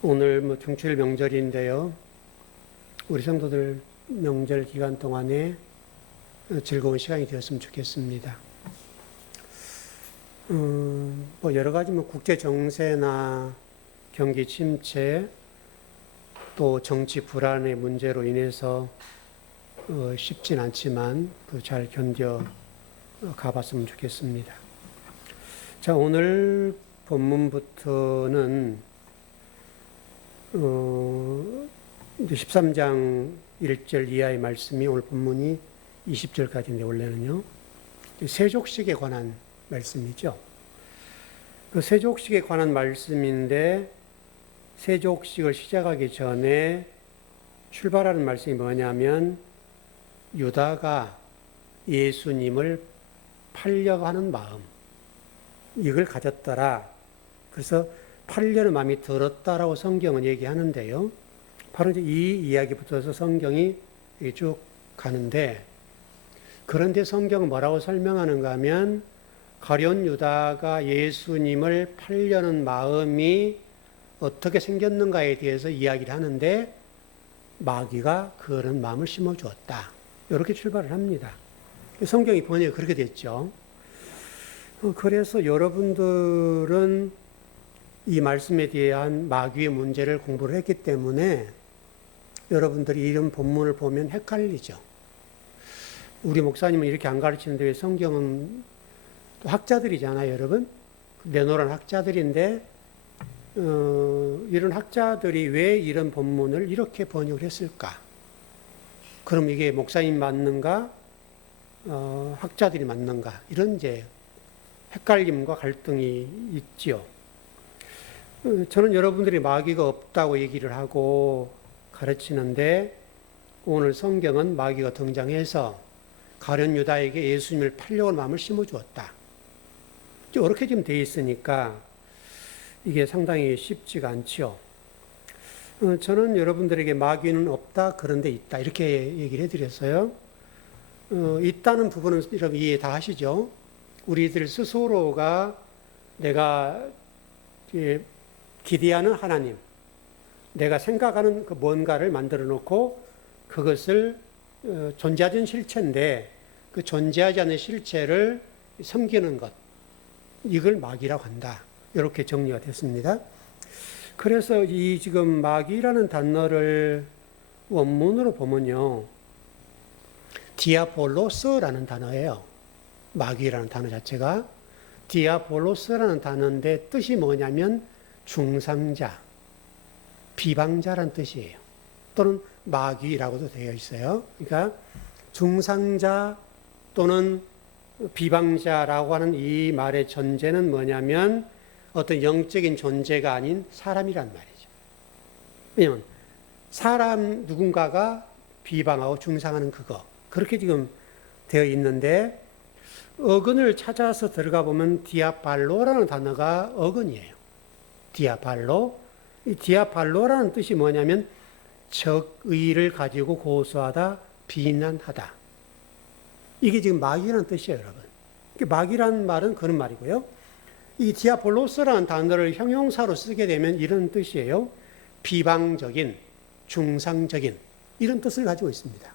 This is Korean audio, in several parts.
오늘 중칠 명절인데요. 우리 성도들 명절 기간 동안에 즐거운 시간이 되었으면 좋겠습니다. 여러 가지 국제 정세나 경기 침체 또 정치 불안의 문제로 인해서 쉽진 않지만 잘 견뎌 가봤으면 좋겠습니다. 자, 오늘 본문부터는 13장 1절 이하의 말씀이 오늘 본문이 20절까지인데 원래는요. 세족식에 관한 말씀이죠. 그 세족식에 관한 말씀인데 세족식을 시작하기 전에 출발하는 말씀이 뭐냐면 유다가 예수님을 팔려고 하는 마음 이걸 가졌더라. 그래서 팔려는 마음이 들었다라고 성경은 얘기하는데요. 바로 이 이야기부터서 성경이 쭉 가는데 그런데 성경은 뭐라고 설명하는가 하면 가룟 유다가 예수님을 팔려는 마음이 어떻게 생겼는가에 대해서 이야기를 하는데 마귀가 그런 마음을 심어주었다. 이렇게 출발을 합니다. 성경이 번역이 그렇게 됐죠. 그래서 여러분들은 이 말씀에 대한 마귀의 문제를 공부를 했기 때문에 여러분들이 이런 본문을 보면 헷갈리죠. 우리 목사님은 이렇게 안 가르치는데 왜 성경은 또 학자들이잖아요, 여러분. 내노란 학자들인데 이런 학자들이 왜 이런 본문을 이렇게 번역을 했을까? 그럼 이게 목사님 맞는가? 학자들이 맞는가? 이런 이제 헷갈림과 갈등이 있지요. 저는 여러분들이 마귀가 없다고 얘기를 하고 가르치는데 오늘 성경은 마귀가 등장해서 가룟 유다에게 예수님을 팔려고 마음을 심어주었다. 이렇게 지금 되어 있으니까 이게 상당히 쉽지가 않죠. 저는 여러분들에게 마귀는 없다, 그런데 있다 이렇게 얘기를 해드렸어요. 있다는 부분은 여러분 이해 다 하시죠? 우리들 스스로가 내가 기대하는 하나님, 내가 생각하는 그 뭔가를 만들어 놓고 그것을 존재하지 않는 실체인데 그 존재하지 않는 실체를 섬기는 것, 이걸 마귀라고 한다. 이렇게 정리가 됐습니다. 그래서 이 지금 마귀라는 단어를 원문으로 보면요, 디아볼로스라는 단어예요. 마귀라는 단어 자체가 디아볼로스라는 단어인데 뜻이 뭐냐면 중상자, 비방자란 뜻이에요. 또는 마귀라고도 되어 있어요. 그러니까 중상자 또는 비방자라고 하는 이 말의 전제는 뭐냐면 어떤 영적인 존재가 아닌 사람이란 말이죠. 왜냐하면 사람 누군가가 비방하고 중상하는 그거 그렇게 지금 되어 있는데 어근을 찾아서 들어가 보면 디아발로라는 단어가 어근이에요. 디아발로. 이 디아발로라는 뜻이 뭐냐면 적의를 가지고 고소하다, 비난하다. 이게 지금 마귀라는 뜻이에요, 여러분. 마귀라는 말은 그런 말이고요. 이 디아볼로스라는 단어를 형용사로 쓰게 되면 이런 뜻이에요. 비방적인, 중상적인 이런 뜻을 가지고 있습니다.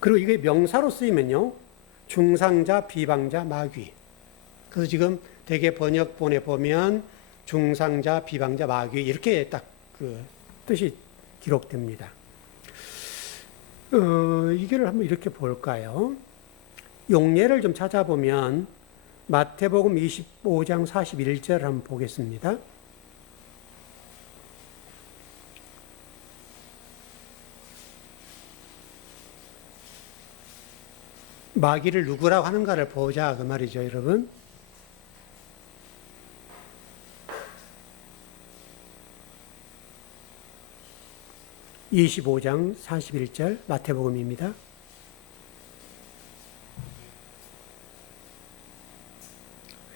그리고 이게 명사로 쓰이면요. 중상자, 비방자, 마귀. 그래서 지금 대개 번역본에 보면 중상자, 비방자, 마귀 이렇게 딱 그 뜻이 기록됩니다. 이걸 한번 이렇게 볼까요? 용례를 좀 찾아보면 마태복음 25장 41절 한번 보겠습니다. 마귀를 누구라고 하는가를 보자 그 말이죠, 여러분. (25장 41절) 마태복음입니다.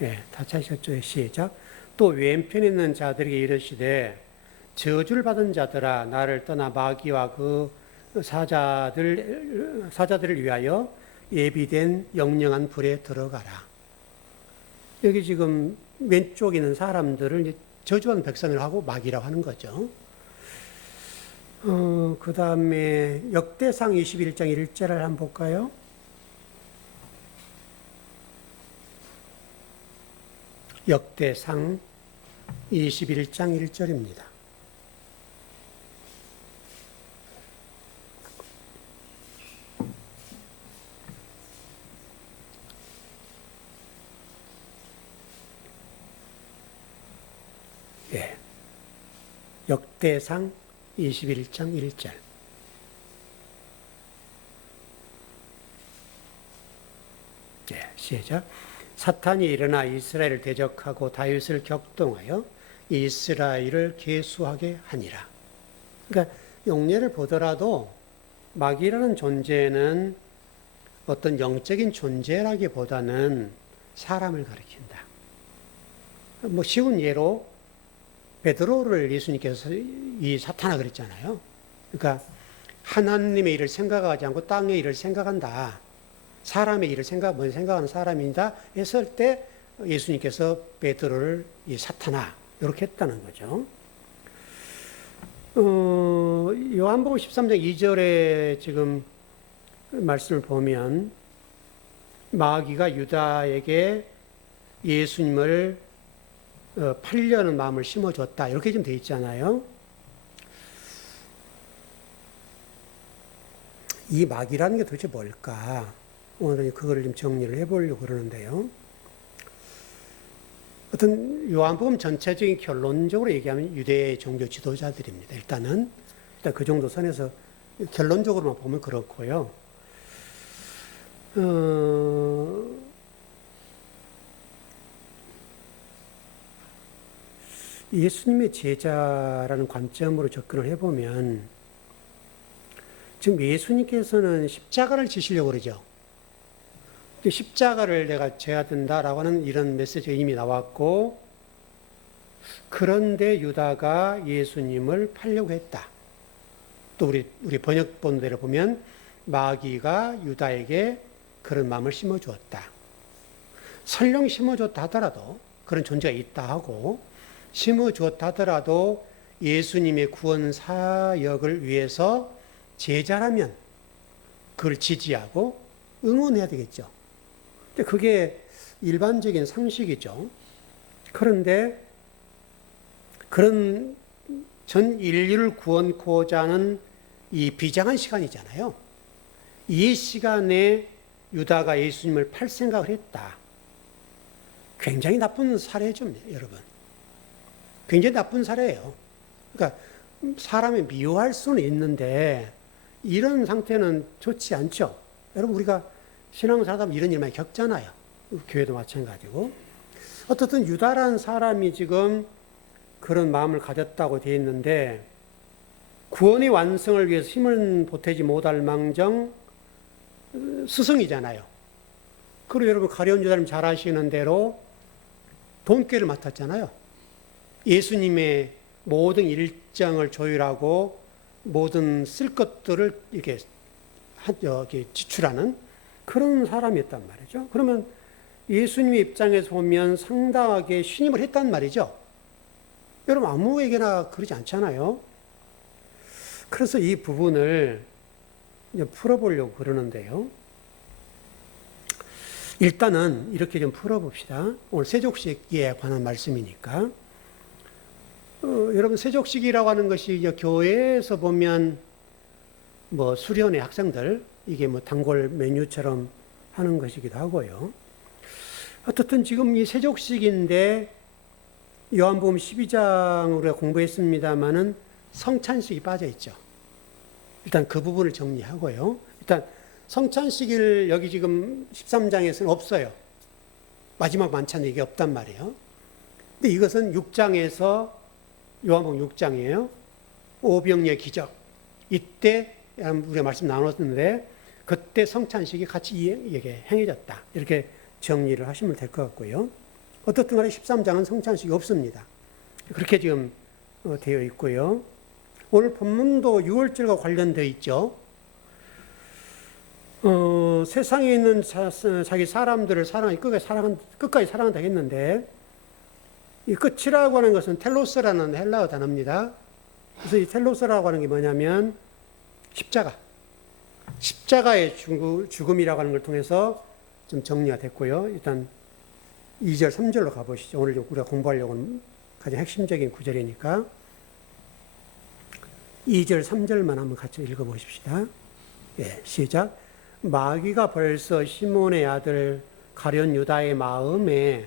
네, 다 찾으셨죠? 시작. 또 왼편에 있는 자들에게 이르시되 저주를 받은 자들아 나를 떠나 마귀와 그 사자들을 위하여 예비된 영영한 불에 들어가라. 여기 지금 왼쪽에 있는 사람들을 저주한 백성을 하고 마귀라고 하는 거죠. 그 다음에 역대상 21장 1절을 한번 볼까요? 역대상 21장 1절입니다. 예. 역대상 21장 1절. 예, 시작. 사탄이 일어나 이스라엘을 대적하고 다윗을 격동하여 이스라엘을 계수하게 하니라. 그러니까 용례를 보더라도 마귀라는 존재는 어떤 영적인 존재라기보다는 사람을 가리킨다. 뭐 쉬운 예로 베드로를 예수님께서 이 사탄아 그랬잖아요. 그러니까 하나님의 일을 생각하지 않고 땅의 일을 생각한다. 사람의 일을 먼저 생각하는 사람이다 했을 때 예수님께서 베드로를 이 사탄아 이렇게 했다는 거죠. 요한복음 13장 2절에 지금 말씀을 보면 마귀가 유다에게 예수님을 팔려는 마음을 심어줬다 이렇게 좀 돼 있잖아요. 이 마귀라는 게 도대체 뭘까? 오늘 그거를 좀 정리를 해보려고 그러는데요. 어떤 요한복음 전체적인 결론적으로 얘기하면 유대 종교 지도자들입니다. 일단 그 정도 선에서 결론적으로만 보면 그렇고요. 예수님의 제자라는 관점으로 접근을 해보면 지금 예수님께서는 십자가를 지시려고 그러죠. 십자가를 내가 져야 된다라고 하는 이런 메시지가 이미 나왔고, 그런데 유다가 예수님을 팔려고 했다. 또 우리 번역본대로 보면 마귀가 유다에게 그런 마음을 심어주었다. 설령 심어줬다 하더라도 그런 존재가 있다 하고 심어주었다 하더라도 예수님의 구원 사역을 위해서 제자라면 그걸 지지하고 응원해야 되겠죠. 근데 그게 일반적인 상식이죠. 그런데 그런 전 인류를 구원코자 하는 이 비장한 시간이잖아요. 이 시간에 유다가 예수님을 팔 생각을 했다. 굉장히 나쁜 사례죠, 여러분. 굉장히 나쁜 사례예요. 그러니까 사람이 미워할 수는 있는데 이런 상태는 좋지 않죠. 여러분, 우리가 신앙생활 하면 이런 일 많이 겪잖아요. 교회도 마찬가지고. 어떻든 유다라는 사람이 지금 그런 마음을 가졌다고 되어 있는데 구원의 완성을 위해서 힘을 보태지 못할 망정 스승이잖아요. 그리고 여러분 가룟 유다님 잘 아시는 대로 돈꾀를 맡았잖아요. 예수님의 모든 일정을 조율하고 모든 쓸 것들을 이렇게 지출하는 그런 사람이었단 말이죠. 그러면 예수님의 입장에서 보면 상당하게 신임을 했단 말이죠. 여러분 아무에게나 그러지 않잖아요. 그래서 이 부분을 이제 풀어보려고 그러는데요. 일단은 이렇게 좀 풀어봅시다. 오늘 세족식에 관한 말씀이니까. 여러분 세족식이라고 하는 것이 이제 교회에서 보면 뭐 수련회 학생들 이게 뭐 단골 메뉴처럼 하는 것이기도 하고요. 어떻든 지금 이 세족식인데 요한복음 12장 우리가 공부했습니다마는 성찬식이 빠져 있죠. 일단 그 부분을 정리하고요. 일단 성찬식을 여기 지금 13장에서는 없어요. 마지막 만찬 얘기 없단 말이에요. 근데 이것은 6장에서 요한복음 6장이에요. 오병이의 기적. 이때 우리가 말씀 나눴는데 그때 성찬식이 같이 이게 행해졌다. 이렇게 정리를 하시면 될 것 같고요. 어떻든 간에 13장은 성찬식이 없습니다. 그렇게 지금 되어 있고요. 오늘 본문도 6월절과 관련되어 있죠. 세상에 있는 자기 사람들을 끝까지 사랑한다 했는데 이 끝이라고 하는 것은 텔로스라는 헬라어 단어입니다. 그래서 이 텔로스라고 하는 게 뭐냐면 십자가. 십자가의 죽음이라고 하는 걸 통해서 좀 정리가 됐고요. 일단 2절, 3절로 가보시죠. 오늘 우리가 공부하려고는 가장 핵심적인 구절이니까. 2절, 3절만 한번 같이 읽어보십시다. 예, 시작. 마귀가 벌써 시몬의 아들 가룟 유다의 마음에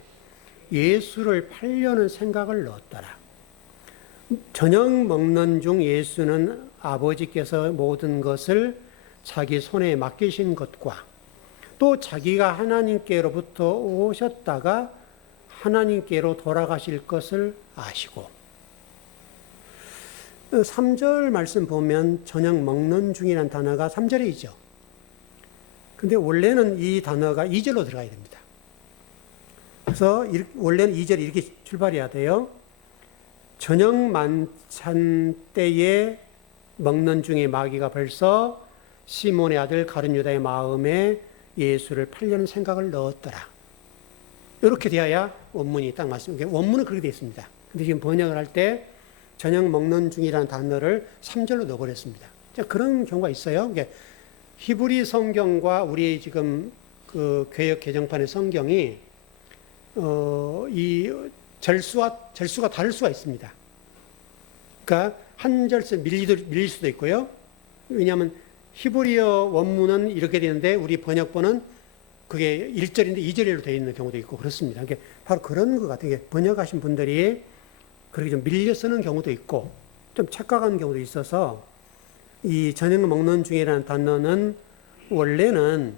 예수를 팔려는 생각을 넣었더라. 저녁 먹는 중 예수는 아버지께서 모든 것을 자기 손에 맡기신 것과 또 자기가 하나님께로부터 오셨다가 하나님께로 돌아가실 것을 아시고 3절 말씀 보면 저녁 먹는 중이라는 단어가 3절에 있죠. 근데 원래는 이 단어가 2절로 들어가야 됩니다. 그래서 원래는 2절이 이렇게 출발해야 돼요. 저녁 만찬 때에 먹는 중에 마귀가 벌써 시몬의 아들 가룟 유다의 마음에 예수를 팔려는 생각을 넣었더라. 이렇게 되어야 원문이 딱 맞습니다. 원문은 그렇게 되어 있습니다. 근데 지금 번역을 할 때 저녁 먹는 중이라는 단어를 3절로 넣어버렸습니다. 그런 경우가 있어요. 히브리 성경과 우리 지금 그 개역 개정판의 성경이 이 절수가 다를 수가 있습니다. 그러니까 한 절수 밀릴 수도 있고요. 왜냐하면 히브리어 원문은 이렇게 되는데 우리 번역본은 그게 1절인데 2절로 되어 있는 경우도 있고 그렇습니다. 그게 바로 그런 것 같아요. 번역하신 분들이 그렇게 좀 밀려 쓰는 경우도 있고 좀 착각하는 경우도 있어서 이 저녁 먹는 중이라는 단어는 원래는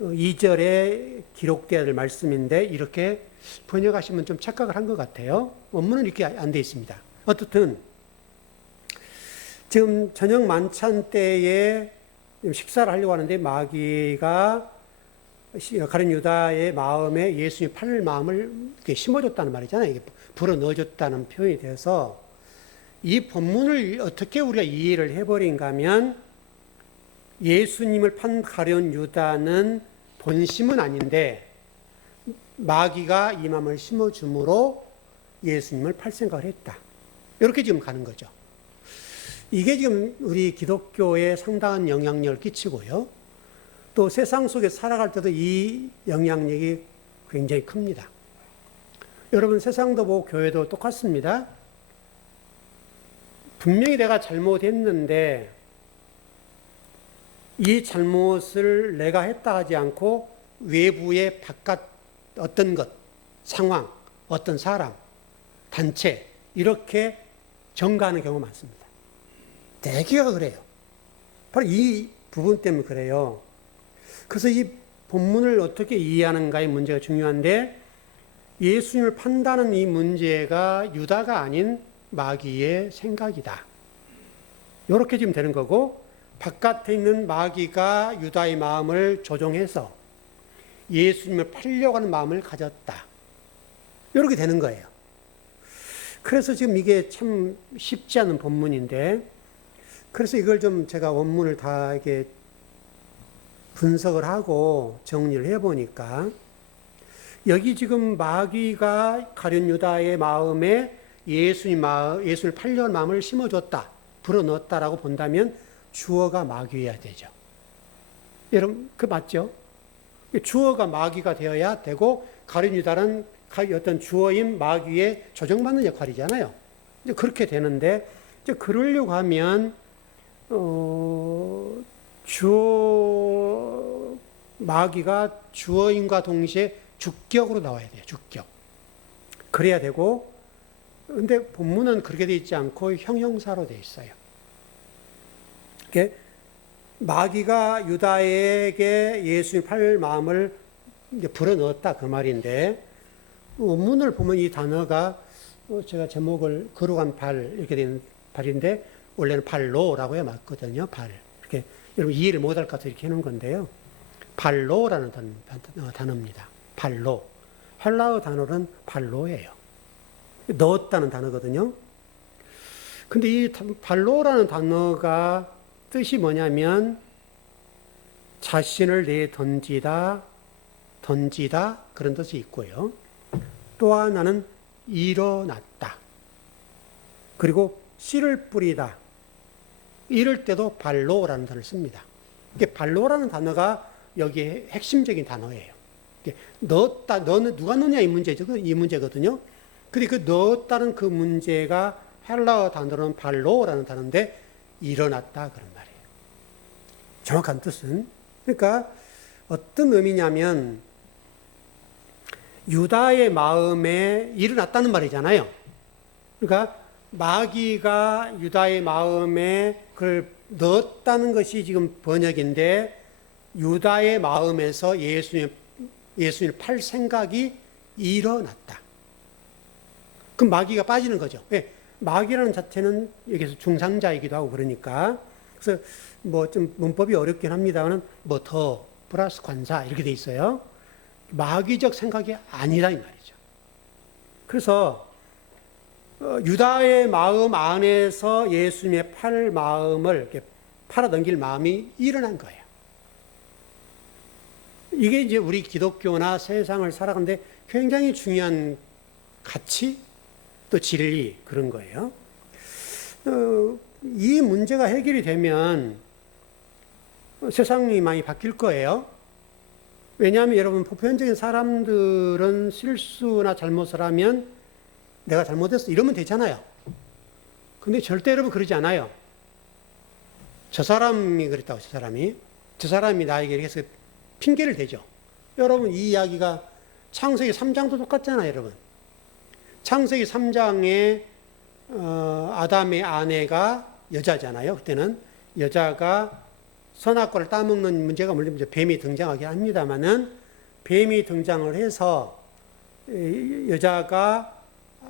2절에 기록되어야 될 말씀인데 이렇게 번역하시면 좀 착각을 한 것 같아요. 원문은 이렇게 안 되어 있습니다. 어떻든 지금 저녁 만찬 때에 식사를 하려고 하는데 마귀가 가룟 유다의 마음에 예수님 팔 마음을 이렇게 심어줬다는 말이잖아요. 이게 불어 넣어줬다는 표현이 돼서 이 본문을 어떻게 우리가 이해를 해버린가 하면 예수님을 판 가룟 유다는 본심은 아닌데 마귀가 이 마음을 심어줌으로 예수님을 팔 생각을 했다. 이렇게 지금 가는 거죠. 이게 지금 우리 기독교에 상당한 영향력을 끼치고요. 또 세상 속에 살아갈 때도 이 영향력이 굉장히 큽니다. 여러분 세상도 보고 교회도 똑같습니다. 분명히 내가 잘못했는데 이 잘못을 내가 했다 하지 않고 외부의 바깥 어떤 것, 상황, 어떤 사람, 단체 이렇게 전가하는 경우가 많습니다. 대개가 그래요. 바로 이 부분 때문에 그래요. 그래서 이 본문을 어떻게 이해하는가의 문제가 중요한데 예수님을 판다는 이 문제가 유다가 아닌 마귀의 생각이다. 이렇게 지금 되는 거고 바깥에 있는 마귀가 유다의 마음을 조종해서 예수님을 팔려고 하는 마음을 가졌다. 이렇게 되는 거예요. 그래서 지금 이게 참 쉽지 않은 본문인데 그래서 이걸 좀 제가 원문을 다 이렇게 분석을 하고 정리를 해보니까 여기 지금 마귀가 가룟 유다의 마음에 예수를 팔려는 마음을 심어줬다, 불어넣었다라고 본다면 주어가 마귀여야 되죠. 여러분, 그 맞죠? 주어가 마귀가 되어야 되고 가룟 유다는 어떤 주어인 마귀의 조정받는 역할이잖아요. 이제 그렇게 되는데 이제 그러려고 하면 마귀가 주어인과 동시에 주격으로 나와야 돼요. 주격. 그래야 되고, 근데 본문은 그렇게 되어 있지 않고 형용사로 되어 있어요. 마귀가 유다에게 예수님 팔 마음을 이제 불어넣었다 그 말인데, 원문을 보면 이 단어가 제가 제목을 거룩한 발 이렇게 된 발인데 원래는 발로라고 해 맞거든요. 발. 이렇게 여러분 이해를 못할 것 같아서 이렇게 해놓은 건데요. 발로라는 단어입니다. 발로. 헬라어 단어는 발로예요. 넣었다는 단어거든요. 근데 이 발로라는 단어가 뜻이 뭐냐면 자신을 내던지다 그런 뜻이 있고요. 또 하나는 일어났다. 그리고 씨를 뿌리다. 이럴 때도 발로라는 단어를 씁니다. 이게 발로라는 단어가 여기에 핵심적인 단어예요. 넣었다, 누가 넣냐 이 문제거든요. 근데 그 넣었다는 그 문제가 헬라어 단어로는 발로라는 단어인데 일어났다 그런 말이에요. 정확한 뜻은. 그러니까 어떤 의미냐면 유다의 마음에 일어났다는 말이잖아요. 그러니까 마귀가 유다의 마음에 그걸 넣었다는 것이 지금 번역인데 유다의 마음에서 예수님을 팔 생각이 일어났다. 그럼 마귀가 빠지는 거죠. 왜? 마귀라는 자체는 여기서 중상자이기도 하고 그러니까. 그래서 뭐 좀 문법이 어렵긴 합니다만 뭐 더 플러스 관사 이렇게 돼 있어요. 마귀적 생각이 아니라 이 말이죠. 그래서 유다의 마음 안에서 예수님의 팔 마음을 이렇게 팔아 넘길 마음이 일어난 거예요. 이게 이제 우리 기독교나 세상을 살아가는데 굉장히 중요한 가치 또 진리 그런 거예요. 이 문제가 해결이 되면 세상이 많이 바뀔 거예요. 왜냐하면 여러분 보편적인 사람들은 실수나 잘못을 하면 내가 잘못했어 이러면 되잖아요. 근데 절대 여러분 그러지 않아요. 저 사람이 그랬다고 저 사람이 나에게 이렇게 해서 핑계를 대죠. 여러분 이 이야기가 창세기 3장도 똑같잖아요. 여러분 창세기 3장에 아담의 아내가 여자잖아요. 그때는 여자가 선악과를 따먹는 문제가 물론 뱀이 등장하긴 합니다만은 뱀이 등장을 해서 여자가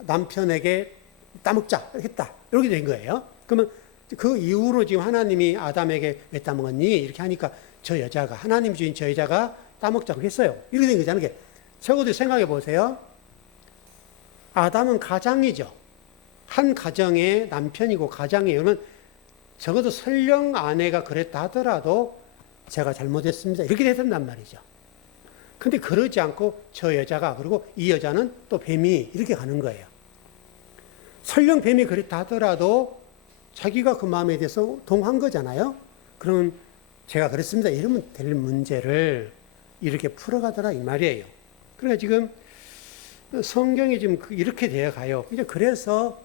남편에게 따먹자 했다. 이렇게 된 거예요. 그러면 그 이후로 지금 하나님이 아담에게 왜 따먹었니? 이렇게 하니까 저 여자가 하나님 주인 저 여자가 따먹자고 했어요. 이렇게 된 거잖아요. 적어도 생각해 보세요. 아담은 가장이죠. 한 가정의 남편이고 가장이에요. 그러면 적어도 설령 아내가 그랬다 하더라도 제가 잘못했습니다. 이렇게 됐단 말이죠. 근데 그러지 않고 저 여자가 그리고 이 여자는 또 뱀이 이렇게 가는 거예요. 설령 뱀이 그랬다 하더라도 자기가 그 마음에 대해서 동한 거잖아요. 그러면 제가 그랬습니다. 이러면 될 문제를 이렇게 풀어가더라 이 말이에요. 그러니까 지금 성경이 지금 이렇게 되어 가요. 이제 그래서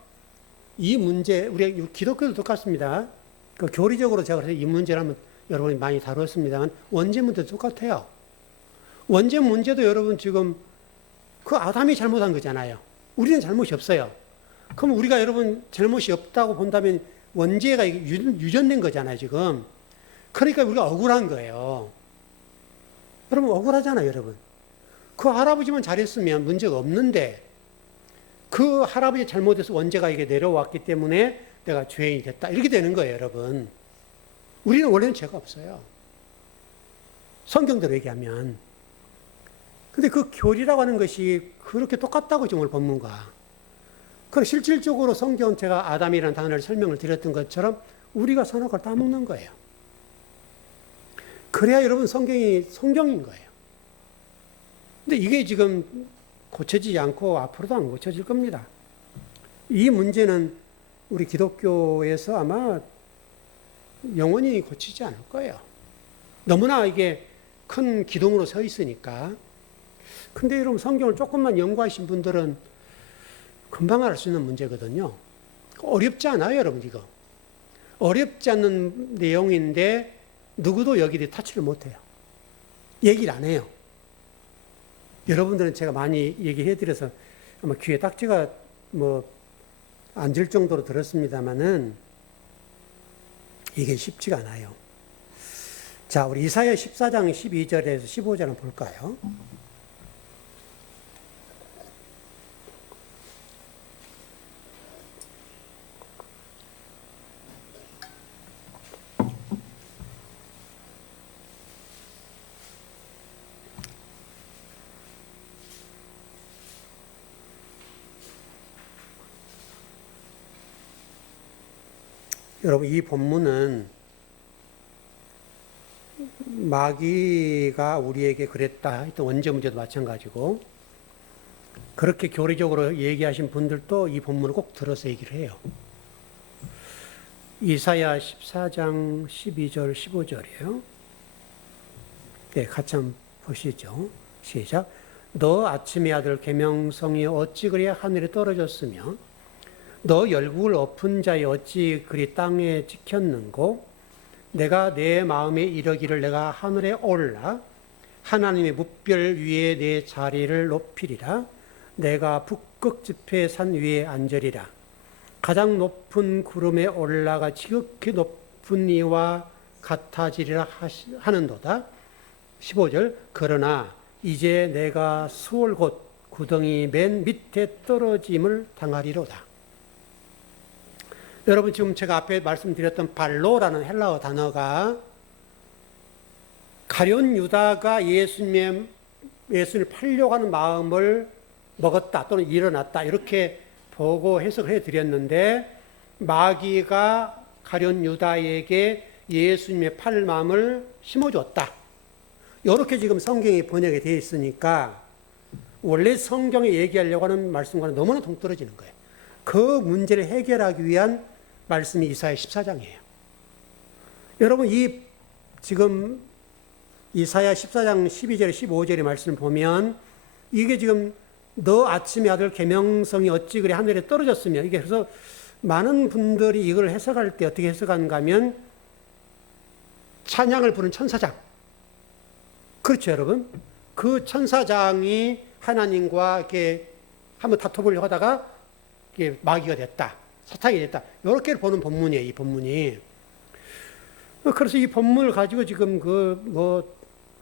이 문제, 우리 기독교도 똑같습니다. 그 교리적으로 제가 그래서 이 문제를 한번 여러분이 많이 다뤘습니다만 원죄 문제도 똑같아요. 원죄 문제도 여러분 지금 그 아담이 잘못한 거잖아요. 우리는 잘못이 없어요. 그럼 우리가 여러분 잘못이 없다고 본다면 원죄가 유전된 거잖아요, 지금. 그러니까 우리가 억울한 거예요. 여러분 억울하잖아요, 여러분. 그 할아버지만 잘했으면 문제가 없는데 그 할아버지 잘못해서 원죄가 이게 내려왔기 때문에 내가 죄인이 됐다. 이렇게 되는 거예요, 여러분. 우리는 원래는 죄가 없어요. 성경대로 얘기하면. 근데 그 교리라고 하는 것이 그렇게 똑같다고 지금 오늘 본문과. 그럼 실질적으로 성경은 제가 아담이라는 단어를 설명을 드렸던 것처럼 우리가 선악과를 따먹는 거예요. 그래야 여러분 성경인 거예요. 근데 이게 지금 고쳐지지 않고 앞으로도 안 고쳐질 겁니다. 이 문제는 우리 기독교에서 아마 영원히 고치지 않을 거예요. 너무나 이게 큰 기둥으로 서 있으니까. 근데 여러분 성경을 조금만 연구하신 분들은 금방 알 수 있는 문제거든요. 어렵지 않아요, 여러분 이거. 어렵지 않는 내용인데 누구도 여기에 타치를 못해요. 얘기를 안 해요. 여러분들은 제가 많이 얘기해드려서 아마 귀에 딱지가 앉을 정도로 들었습니다만은 이게 쉽지가 않아요. 자, 우리 이사야 14장 12절에서 15절을 볼까요? 여러분, 이 본문은 마귀가 우리에게 그랬다 했던 원죄 문제도 마찬가지고 그렇게 교리적으로 얘기하신 분들도 이 본문을 꼭 들어서 얘기를 해요. 이사야 14장 12절 15절이에요. 네, 같이 한번 보시죠. 시작. 너 아침의 아들 계명성이 어찌 그리 하늘에 떨어졌으며 너 열국을 엎은 자의 어찌 그리 땅에 찍혔는고 내가 내 마음에 이르기를 내가 하늘에 올라 하나님의 뭇별 위에 내 자리를 높이리라. 내가 북극 지폐 산 위에 앉으리라. 가장 높은 구름에 올라가 지극히 높은 이와 같아지리라 하는도다. 15절. 그러나 이제 내가 수월 곧 구덩이 맨 밑에 떨어짐을 당하리로다. 여러분, 지금 제가 앞에 말씀드렸던 발로라는 헬라어 단어가 가룟 유다가 예수님을 팔려고 하는 마음을 먹었다 또는 일어났다 이렇게 보고 해석을 해드렸는데, 마귀가 가룟 유다에게 예수님의 팔 마음을 심어줬다. 이렇게 지금 성경이 번역이 되어 있으니까 원래 성경에 얘기하려고 하는 말씀과는 너무나 동떨어지는 거예요. 그 문제를 해결하기 위한 말씀이 이사야 14장이에요. 여러분, 이 지금 이사야 14장 12절 15절의 말씀을 보면 이게 지금 너 아침의 아들 계명성이 어찌 그리 하늘에 떨어졌으며, 이게 그래서 많은 분들이 이걸 해석할 때 어떻게 해석하는가 하면 찬양을 부른 천사장, 그렇죠 여러분? 그 천사장이 하나님과 이렇게 한번 다퉈보려고 하다가 이게 마귀가 됐다, 사탄이 됐다, 이렇게 보는 본문이에요. 이 본문이. 그래서 이 본문을 가지고 지금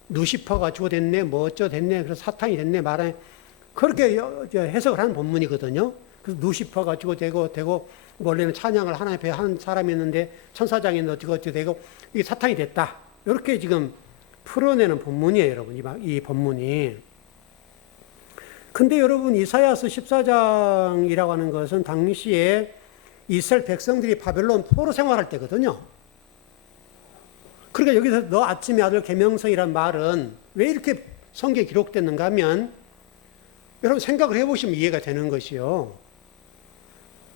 루시퍼 가지고 됐네, 뭐 어쩌 됐네, 그래서 사탄이 됐네 말하는, 그렇게 해석을 하는 본문이거든요. 그래서 루시퍼 가지고 되고 원래는 찬양을 하나님 앞에 한 사람이었는데 천사장이 어쩌고 되고 이게 사탄이 됐다, 이렇게 지금 풀어내는 본문이에요, 여러분. 이 본문이. 근데 여러분, 이사야서 14장이라고 하는 것은 당시에 이스라엘 백성들이 바벨론 포로 생활할 때거든요. 그러니까 여기서 너 아침의 아들 계명성이란 말은 왜 이렇게 성경에 기록됐는가 하면, 여러분 생각을 해보시면 이해가 되는 것이요.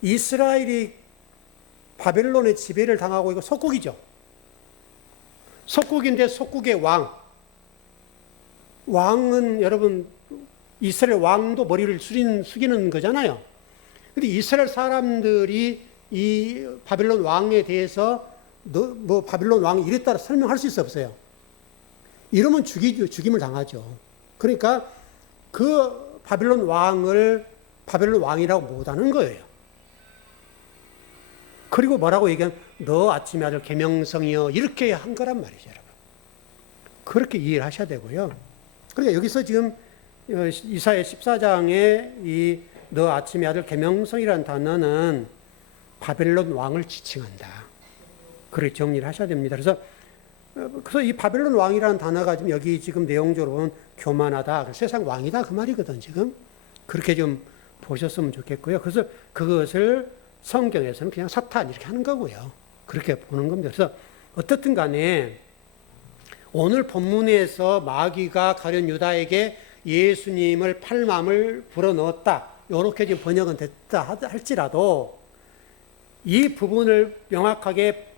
이스라엘이 바벨론의 지배를 당하고, 이거 속국이죠. 속국인데 속국의 왕은 여러분 이스라엘 왕도 머리를 숙이는 거잖아요. 근데 이스라엘 사람들이 이 바벨론 왕에 대해서 뭐 바벨론 왕이 이랬다 설명할 수 있어 없어요? 이러면 죽임을 당하죠. 그러니까 그 바벨론 왕을 바벨론 왕이라고 못하는 거예요. 그리고 뭐라고 얘기하면 너 아침의 아들 계명성이여, 이렇게 한 거란 말이죠, 여러분. 그렇게 이해를 하셔야 되고요. 그러니까 여기서 지금 이사야 14장에 이 너 아침의 아들 계명성이라는 단어는 바벨론 왕을 지칭한다, 그렇게 정리를 하셔야 됩니다. 그래서 이 바벨론 왕이라는 단어가 지금 여기 지금 내용적으로 보면 교만하다, 세상 왕이다, 그 말이거든, 지금. 그렇게 좀 보셨으면 좋겠고요. 그래서 그것을 성경에서는 그냥 사탄 이렇게 하는 거고요. 그렇게 보는 겁니다. 그래서 어떻든 간에 오늘 본문에서 마귀가 가룟 유다에게 예수님을 팔마음을 불어넣었다, 이렇게 지금 번역은 됐다 할지라도 이 부분을 명확하게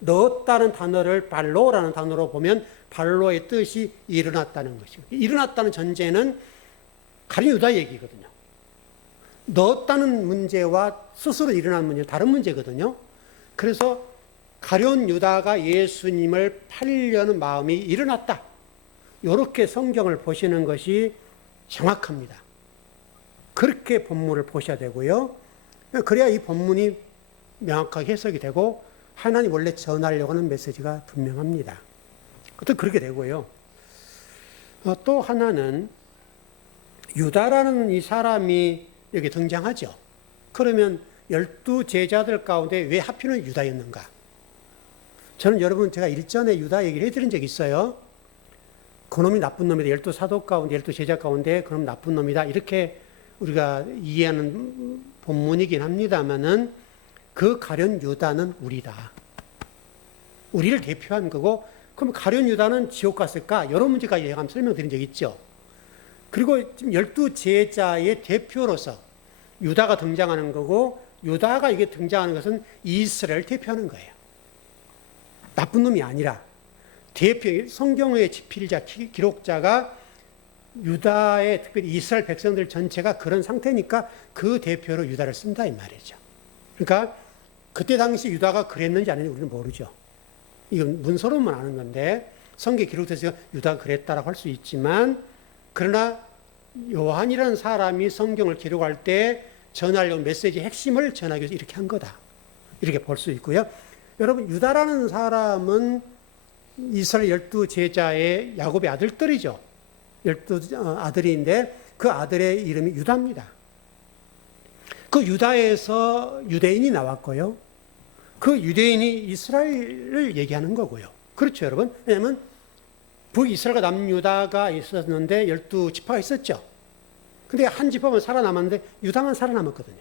넣었다는 단어를 발로라는 단어로 보면 발로의 뜻이 일어났다는 것이고, 일어났다는 전제는 가룟 유다 얘기거든요. 넣었다는 문제와 스스로 일어난 문제는 다른 문제거든요. 그래서 가룟 유다가 예수님을 팔려는 마음이 일어났다, 이렇게 성경을 보시는 것이 정확합니다. 그렇게 본문을 보셔야 되고요. 그래야 이 본문이 명확하게 해석이 되고 하나님 원래 전하려고 하는 메시지가 분명합니다. 또 그렇게 되고요. 또 하나는 유다라는 이 사람이 여기 등장하죠. 그러면 12제자들 가운데 왜 하필은 유다였는가? 저는 여러분 제가 일전에 유다 얘기를 해드린 적이 있어요. 그놈이 나쁜 놈이다. 12사도 가운데 12제자 가운데 그놈 나쁜 놈이다, 이렇게 우리가 이해하는 본문이긴 합니다만은 그 가룟 유다는 우리다. 우리를 대표한 거고, 그럼 가룟 유다는 지옥 갔을까? 여러 문제까지 제가 설명드린 적이 있죠. 그리고 지금 12제자의 대표로서 유다가 등장하는 거고, 유다가 이게 등장하는 것은 이스라엘을 대표하는 거예요. 나쁜 놈이 아니라 대표, 성경의 집필자, 기록자가 유다의, 특별히 이스라엘 백성들 전체가 그런 상태니까 그 대표로 유다를 쓴다 이 말이죠. 그러니까 그때 당시 유다가 그랬는지 아닌지 우리는 모르죠. 이건 문서로만 아는 건데 성경에 기록돼서 유다가 그랬다라고 할 수 있지만, 그러나 요한이라는 사람이 성경을 기록할 때 전하려는 메시지의 핵심을 전하기 위해서 이렇게 한 거다, 이렇게 볼 수 있고요. 여러분, 유다라는 사람은 이스라엘 12제자의 야곱의 아들들이죠. 12아들인데 그 아들의 이름이 유다입니다. 그 유다에서 유대인이 나왔고요. 그 유대인이 이스라엘을 얘기하는 거고요. 그렇죠, 여러분? 왜냐하면 북이스라엘과 남유다가 있었는데 12지파가 있었죠. 근데 한 지파만 살아남았는데 유다만 살아남았거든요.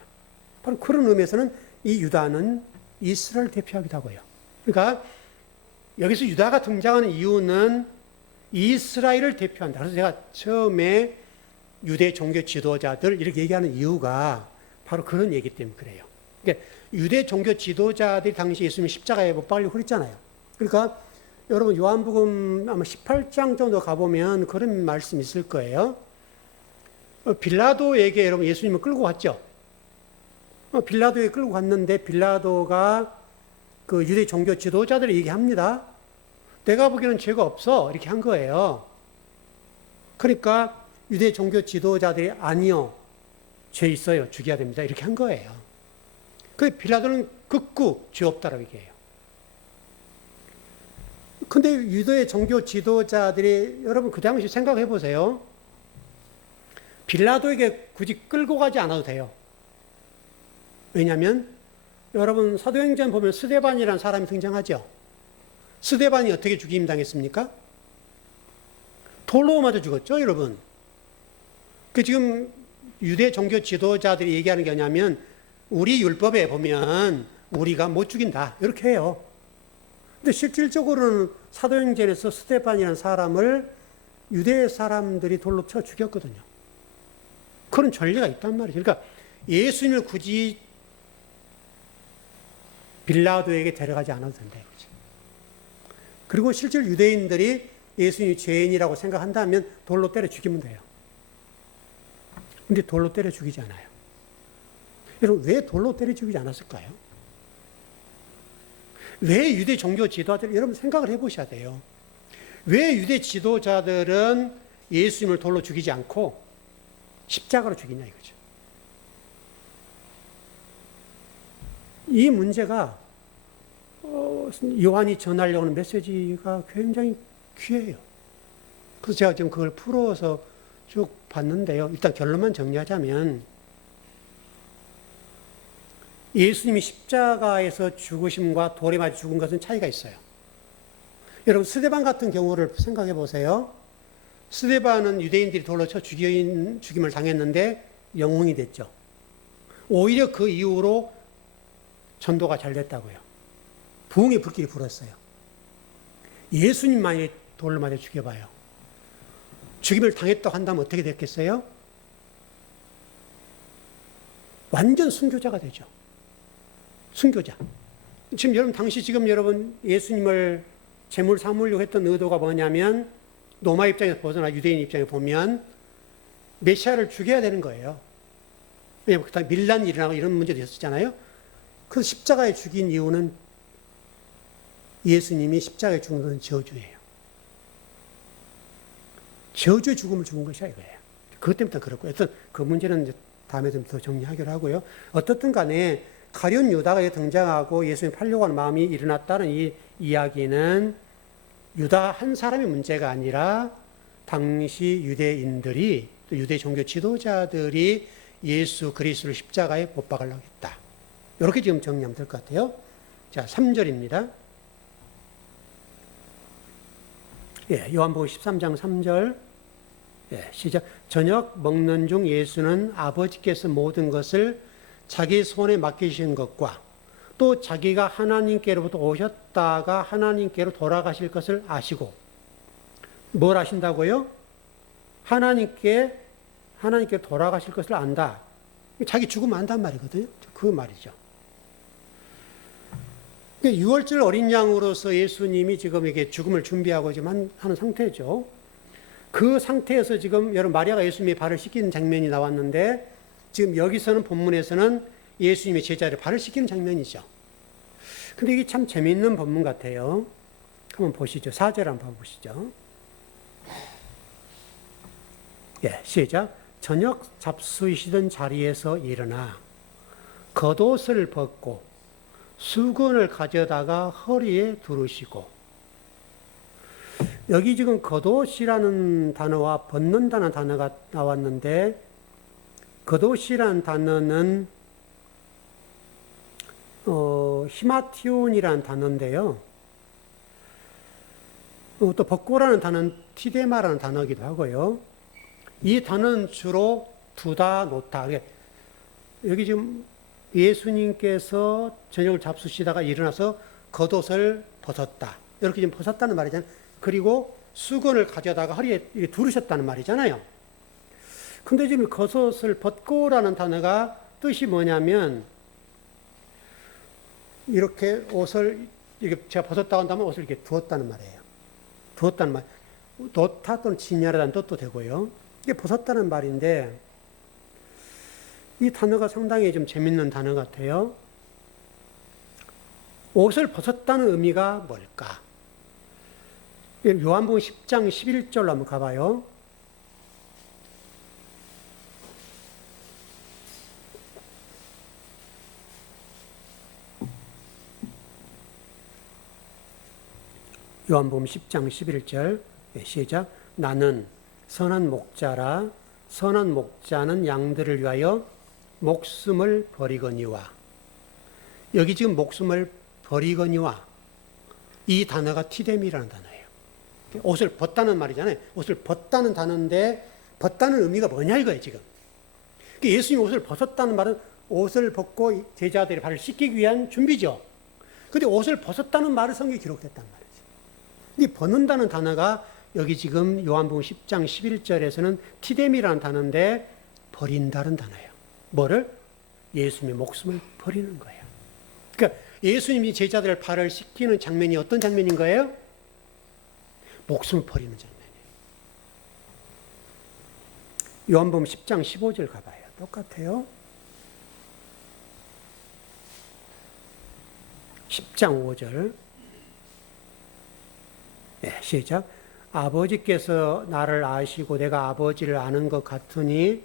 바로 그런 의미에서는 이 유다는 이스라엘을 대표하기도 하고요. 그러니까 여기서 유다가 등장하는 이유는 이스라엘을 대표한다. 그래서 제가 처음에 유대 종교 지도자들 이렇게 얘기하는 이유가 바로 그런 얘기 때문에 그래요. 그러니까 유대 종교 지도자들이 당시 예수님 십자가에 못 박히려고 그랬잖아요. 그러니까 여러분 요한복음 아마 18장 정도 가보면 그런 말씀이 있을 거예요. 빌라도에게 여러분 예수님을 끌고 갔죠. 빌라도에 끌고 갔는데 빌라도가 그 유대 종교 지도자들이 얘기합니다. 내가 보기에는 죄가 없어, 이렇게 한 거예요. 그러니까 유대 종교 지도자들이 아니요, 죄 있어요, 죽여야 됩니다, 이렇게 한 거예요. 그 빌라도는 극구 죄 없다라고 얘기해요. 근데 유대 종교 지도자들이, 여러분 그 당시 생각해 보세요. 빌라도에게 굳이 끌고 가지 않아도 돼요. 왜냐하면 여러분 사도행전 보면 스데반이라는 사람이 등장하죠. 스데반이 어떻게 죽임 당했습니까? 돌로 맞아 죽었죠, 여러분. 그 지금 유대 종교 지도자들이 얘기하는 게 뭐냐면 우리 율법에 보면 우리가 못 죽인다, 이렇게 해요. 근데 실질적으로는 사도행전에서 스데반이라는 사람을 유대 사람들이 돌로 쳐 죽였거든요. 그런 전례가 있단 말이죠. 그러니까 예수님을 굳이 빌라도에게 데려가지 않아도 된다 이거죠. 그리고 실제로 유대인들이 예수님이 죄인이라고 생각한다면 돌로 때려 죽이면 돼요. 근데 돌로 때려 죽이지 않아요. 여러분, 왜 돌로 때려 죽이지 않았을까요? 왜 유대 종교 지도자들, 여러분 생각을 해보셔야 돼요. 왜 유대 지도자들은 예수님을 돌로 죽이지 않고 십자가로 죽이냐 이거죠. 이 문제가 요한이 전하려고 하는 메시지가 굉장히 귀해요. 그래서 제가 지금 그걸 풀어서 쭉 봤는데요. 일단 결론만 정리하자면 예수님이 십자가에서 죽으심과 돌에 맞아 죽은 것은 차이가 있어요. 여러분 스데반 같은 경우를 생각해 보세요. 스데반은 유대인들이 돌로 쳐 죽임을 당했는데 영웅이 됐죠. 오히려 그 이후로 전도가 잘 됐다고요. 부흥의 불길이 불었어요. 예수님만이 돌로 맞아 죽여봐요. 죽임을 당했다고 한다면 어떻게 됐겠어요? 완전 순교자가 되죠. 순교자. 지금 여러분, 지금 여러분 예수님을 제물 삼으려고 했던 의도가 뭐냐면 로마 입장에서 벗어나 유대인 입장에 보면 메시아를 죽여야 되는 거예요. 왜냐하면 그때 밀란이 일어나고 이런 문제도 있었잖아요. 그래서 십자가에 죽인 이유는 예수님이 십자가에 죽은 것은 저주예요. 저주의 죽음을 죽은 것이야 이거예요. 그것 때문에 그렇고, 어떤 그 문제는 이제 다음에 좀 더 정리하기로 하고요. 어떻든 간에 가룟 유다가 등장하고 예수님 팔려고 하는 마음이 일어났다는 이 이야기는 유다 한 사람의 문제가 아니라 당시 유대인들이, 또 유대 종교 지도자들이 예수 그리스도를 십자가에 못 박으려고 했다. 이렇게 지금 정리하면 될 것 같아요. 자, 3절입니다. 예, 요한복음 13장 3절. 예, 시작. 저녁 먹는 중 예수는 아버지께서 모든 것을 자기 손에 맡기신 것과 또 자기가 하나님께로부터 오셨다가 하나님께로 돌아가실 것을 아시고, 뭘 아신다고요? 하나님께 돌아가실 것을 안다. 자기 죽으면 안단 말이거든요. 그 말이죠. 유월절 어린 양으로서 예수님이 지금 이게 죽음을 준비하고 지금 하는 상태죠. 그 상태에서 지금 여러분 마리아가 예수님의 발을 씻기는 장면이 나왔는데 지금 여기서는 본문에서는 예수님의 제자를 발을 씻기는 장면이죠. 근데 이게 참 재미있는 본문 같아요. 한번 보시죠. 4절 한번 보시죠. 예, 시작. 저녁 잡수시던 자리에서 일어나 겉옷을 벗고 수건을 가져다가 허리에 두르시고, 여기 지금 겉옷이라는 단어와 벗는다는 단어가 나왔는데, 겉옷이라는 단어는 히마티온이라는 단어인데요. 또 벗고라는 단어는 티데마라는 단어이기도 하고요. 이 단어는 주로 두다 놓다. 여기 지금 예수님께서 저녁을 잡수시다가 일어나서 겉옷을 벗었다. 이렇게 지금 벗었다는 말이잖아요. 그리고 수건을 가져다가 허리에 두르셨다는 말이잖아요. 근데 지금 겉옷을 벗고라는 단어가 뜻이 뭐냐면, 이렇게 옷을, 이렇게 제가 벗었다고 한다면 옷을 이렇게 두었다는 말이에요. 두었다는 말. 놓다 또는 진열하다는 뜻도 되고요. 이게 벗었다는 말인데, 이 단어가 상당히 좀 재밌는 단어 같아요. 옷을 벗었다는 의미가 뭘까? 요한복음 10장 11절로 한번 가봐요. 요한복음 10장 11절 시작. 나는 선한 목자라. 선한 목자는 양들을 위하여 목숨을 버리거니와. 여기 지금 목숨을 버리거니와, 이 단어가 티데미라는 단어예요. 옷을 벗다는 말이잖아요. 옷을 벗다는 단어인데 벗다는 의미가 뭐냐 이거예요 지금. 예수님이 옷을 벗었다는 말은 옷을 벗고 제자들의 발을 씻기기 위한 준비죠. 그런데 옷을 벗었다는 말을 성경에 기록됐단 말이죠. 이 벗는다는 단어가 여기 지금 요한복음 10장 11절에서는 티데미라는 단어인데 버린다는 단어예요. 뭐를? 예수님의 목숨을 버리는 거예요. 그러니까 예수님이 제자들의 발을 씻기는 장면이 어떤 장면인 거예요? 목숨을 버리는 장면이에요. 요한복음 10장 15절 가봐요. 똑같아요. 10장 5절. 네, 시작. 아버지께서 나를 아시고 내가 아버지를 아는 것 같으니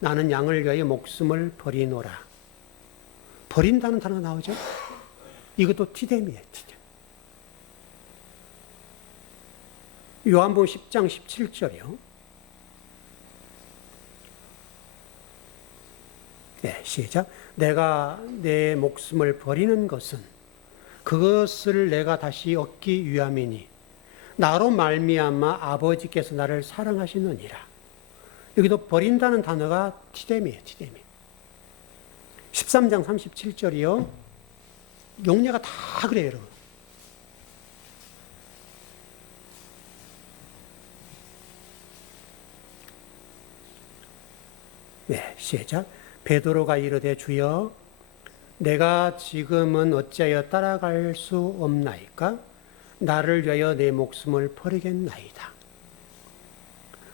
나는 양을 위하여 목숨을 버리노라. 버린다는 단어 나오죠? 이것도 티데미예요. 티데미. 요한복음 10장 17절이요. 네, 시작. 내가 내 목숨을 버리는 것은 그것을 내가 다시 얻기 위함이니 나로 말미암아 아버지께서 나를 사랑하시느니라. 여기도 버린다는 단어가 티데미예요. 티데미. 13장 37절이요. 용례가 다 그래요, 여러분. 네, 시작. 베드로가 이르되 주여 내가 지금은 어찌하여 따라갈 수 없나이까? 나를 위하여 내 목숨을 버리겠나이다.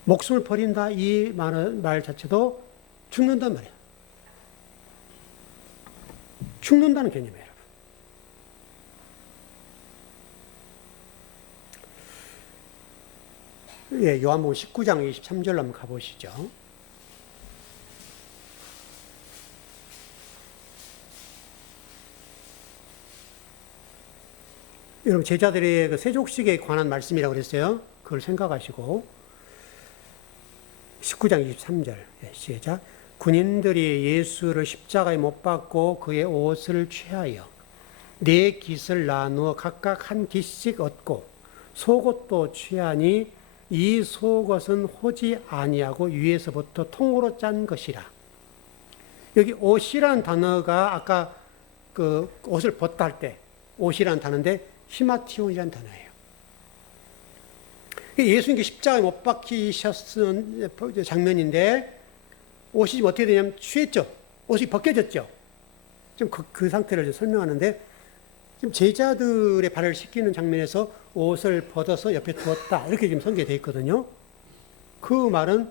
목숨을 버린다 이 말 자체도 죽는단 말이야. 죽는다는 개념이에요, 여러분. 예, 요한복음 19장 23절로 한번 가보시죠. 여러분, 제자들의 그 세족식에 관한 말씀이라고 그랬어요. 그걸 생각하시고. 19장 23절 시작. 군인들이 예수를 십자가에 못 박고 그의 옷을 취하여 네 깃을 나누어 각각 한 깃씩 얻고 속옷도 취하니 이 속옷은 호지 아니하고 위에서부터 통으로 짠 것이라. 여기 옷이라는 단어가 아까 그 옷을 벗다 할 때 옷이라는 단어인데 히마티온이라는 단어예요. 예수님께 십자가에 못 박히셨은 장면인데 옷이 지금 어떻게 되냐면 취했죠. 옷이 벗겨졌죠. 좀 그 상태를 좀 설명하는데 지금 제자들의 발을 씻기는 장면에서 옷을 벗어서 옆에 두었다. 이렇게 지금 성경에 되어 있거든요. 그 말은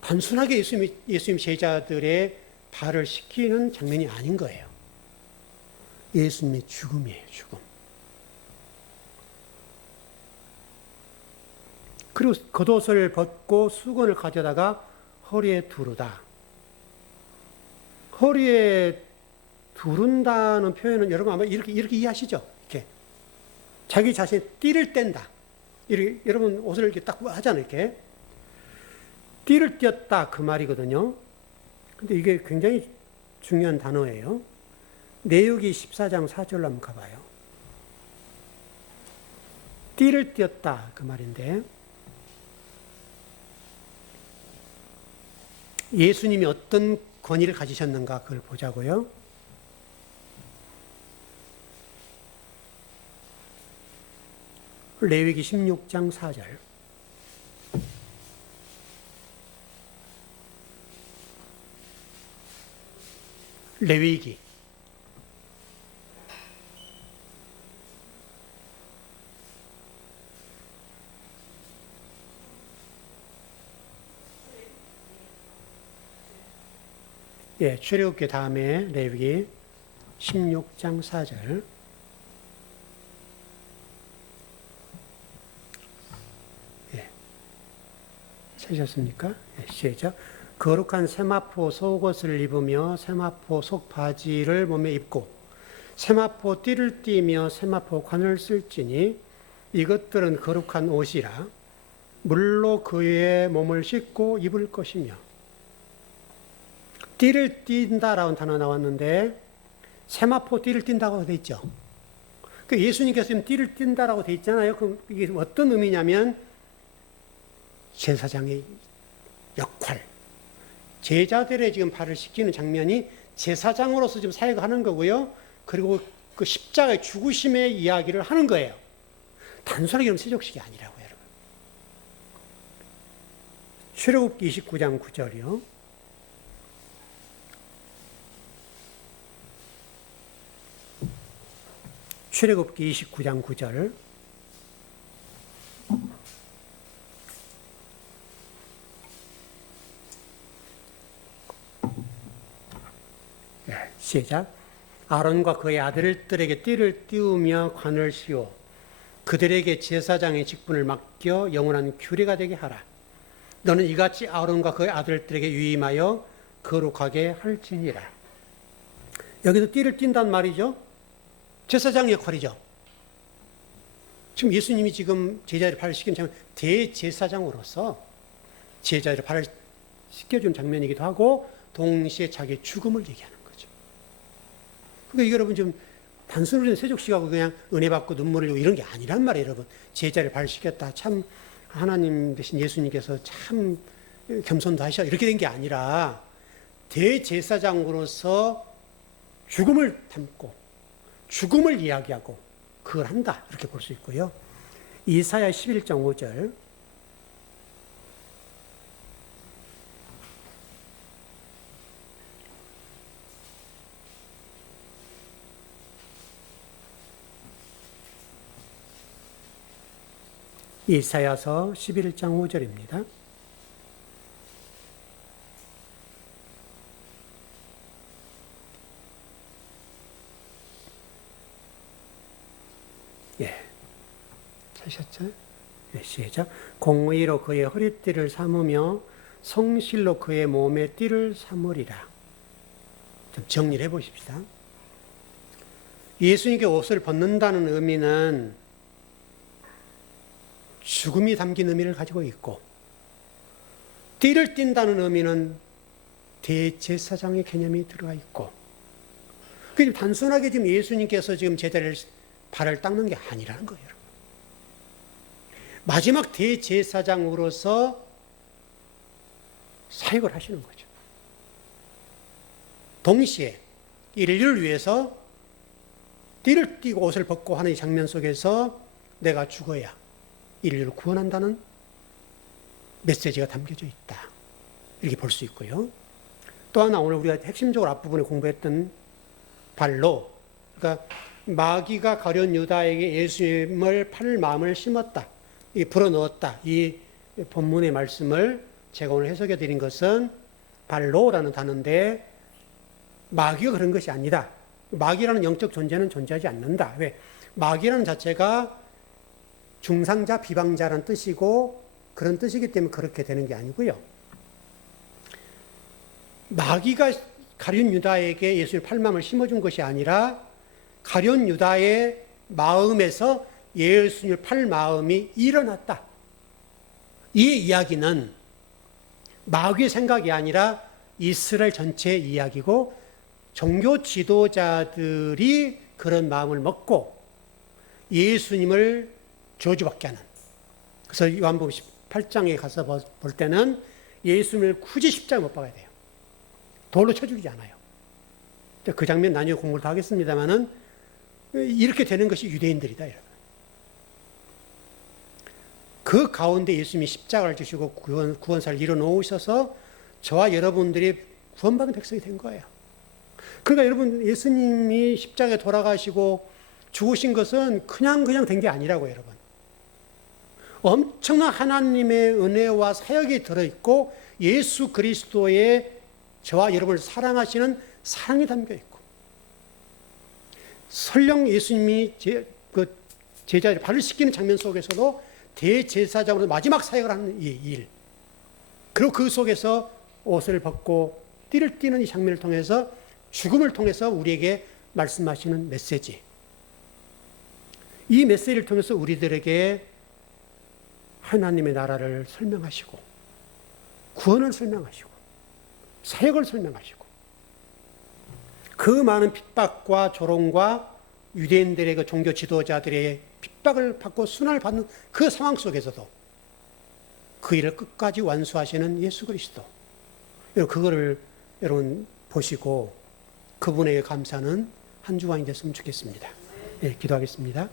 단순하게 예수님 제자들의 발을 씻기는 장면이 아닌 거예요. 예수님의 죽음이에요, 죽음. 그리고 겉옷을 벗고 수건을 가져다가 허리에 두르다. 허리에 두른다는 표현은 여러분 아마 이렇게 이해하시죠? 이렇게. 자기 자신의 띠를 뗀다. 이렇게, 여러분 옷을 이렇게 딱 하잖아요, 이렇게. 띠를 띄었다. 그 말이거든요. 근데 이게 굉장히 중요한 단어예요. 내역이 14장 4절로 한번 가봐요. 띠를 띄었다. 그 말인데. 예수님이 어떤 권위를 가지셨는가 그걸 보자고요. 레위기 16장 4절. 레위기 출애굽기 다음에 레위기 16장 4절. 찾으셨습니까? 시작. 거룩한 세마포 속옷을 입으며 세마포 속바지를 몸에 입고 세마포 띠를 띠며 세마포 관을 쓸지니 이것들은 거룩한 옷이라 물로 그의 몸을 씻고 입을 것이며. 띠를 띈다라는 단어 나왔는데 세마포 띠를 띈다고 되어 있죠. 그 예수님께서 지금 띠를 띈다라고 되어 있잖아요. 그럼 이게 어떤 의미냐면 제사장의 역할, 제자들의 지금 발을 씻기는 장면이 제사장으로서 지금 사역하는 거고요. 그리고 그 십자가의 죽으심의 이야기를 하는 거예요. 단순하게 그럼 세족식이 아니라고요, 여러분. 출애굽기 29장 9절이요. 출애굽기 29장 9절. 시작. 아론과 그의 아들들에게 띠를 띄우며 관을 씌워 그들에게 제사장의 직분을 맡겨 영원한 규례가 되게 하라. 너는 이같이 아론과 그의 아들들에게 유임하여 거룩하게 할지니라. 여기서 띠를 띈단 말이죠. 제사장 역할이죠. 지금 예수님이 지금 제자들의 발을 씻긴 장면, 대제사장으로서 제자들의 발을 씻겨준 장면이기도 하고 동시에 자기의 죽음을 얘기하는 거죠. 그러니까 여러분 좀 단순히 세족식하고 그냥 은혜 받고 눈물 흘리고 이런 게 아니란 말이에요, 여러분. 제자를 발 씻겼다. 참 하나님 대신 예수님께서 참 겸손도 하셔. 이렇게 된 게 아니라 대제사장으로서 죽음을 담고 죽음을 이야기하고 그걸 한다. 이렇게 볼 수 있고요. 이사야 11장 5절. 이사야서 11장 5절입니다. 찾으셨죠? 시작. 공의로 그의 허리띠를 삼으며 성실로 그의 몸의 띠를 삼으리라. 좀 정리를 해보십시다. 예수님께 옷을 벗는다는 의미는 죽음이 담긴 의미를 가지고 있고, 띠를 띈다는 의미는 대제사장의 개념이 들어가 있고, 그 단순하게 지금 예수님께서 지금 제자를 발을 닦는 게 아니라는 거예요. 마지막 대제사장으로서 사역을 하시는 거죠. 동시에 인류를 위해서 띠를 띠고 옷을 벗고 하는 이 장면 속에서 내가 죽어야 인류를 구원한다는 메시지가 담겨져 있다. 이렇게 볼 수 있고요. 또 하나 오늘 우리가 핵심적으로 앞부분에 공부했던 발로, 그러니까 마귀가 가룟 유다에게 예수님을 팔 마음을 심었다, 불어넣었다. 이 본문의 말씀을 제가 오늘 해석해 드린 것은 발로라는 단어인데, 마귀가 그런 것이 아니다. 마귀라는 영적 존재는 존재하지 않는다. 왜? 마귀라는 자체가 중상자, 비방자라는 뜻이고 그런 뜻이기 때문에 그렇게 되는 게 아니고요. 마귀가 가룟 유다에게 예수의 팔마음을 심어준 것이 아니라 가룟 유다의 마음에서 예수님을 팔 마음이 일어났다. 이 이야기는 마귀의 생각이 아니라 이스라엘 전체의 이야기고, 종교 지도자들이 그런 마음을 먹고 예수님을 저주받게 하는. 그래서 요한복음 18장에 가서 볼 때는 예수님을 굳이 십자가에 못 박아야 돼요. 돌로 쳐 죽이지 않아요. 그 장면 나중에 공부를 다 하겠습니다만은 이렇게 되는 것이 유대인들이다, 여러분. 그 가운데 예수님이 십자가를 지시고 구원사를 이뤄놓으셔서 저와 여러분들이 구원받은 백성이 된 거예요. 그러니까 여러분, 예수님이 십자가에 돌아가시고 죽으신 것은 그냥 된 게 아니라고요, 여러분. 엄청난 하나님의 은혜와 사역이 들어있고 예수 그리스도의 저와 여러분을 사랑하시는 사랑이 담겨있고, 설령 예수님이 제자들의 발을 씻기는 장면 속에서도 대제사장으로 마지막 사역을 하는 이 일, 그리고 그 속에서 옷을 벗고 띠를 띠는 이 장면을 통해서 죽음을 통해서 우리에게 말씀하시는 메시지, 이 메시지를 통해서 우리들에게 하나님의 나라를 설명하시고 구원을 설명하시고 사역을 설명하시고, 그 많은 핍박과 조롱과 유대인들의 그 종교 지도자들의 핍박을 받고 순환을 받는 그 상황 속에서도 그 일을 끝까지 완수하시는 예수 그리스도, 그거를 여러분 보시고 그분에게 감사하는 한 주간이 됐으면 좋겠습니다. 네, 기도하겠습니다.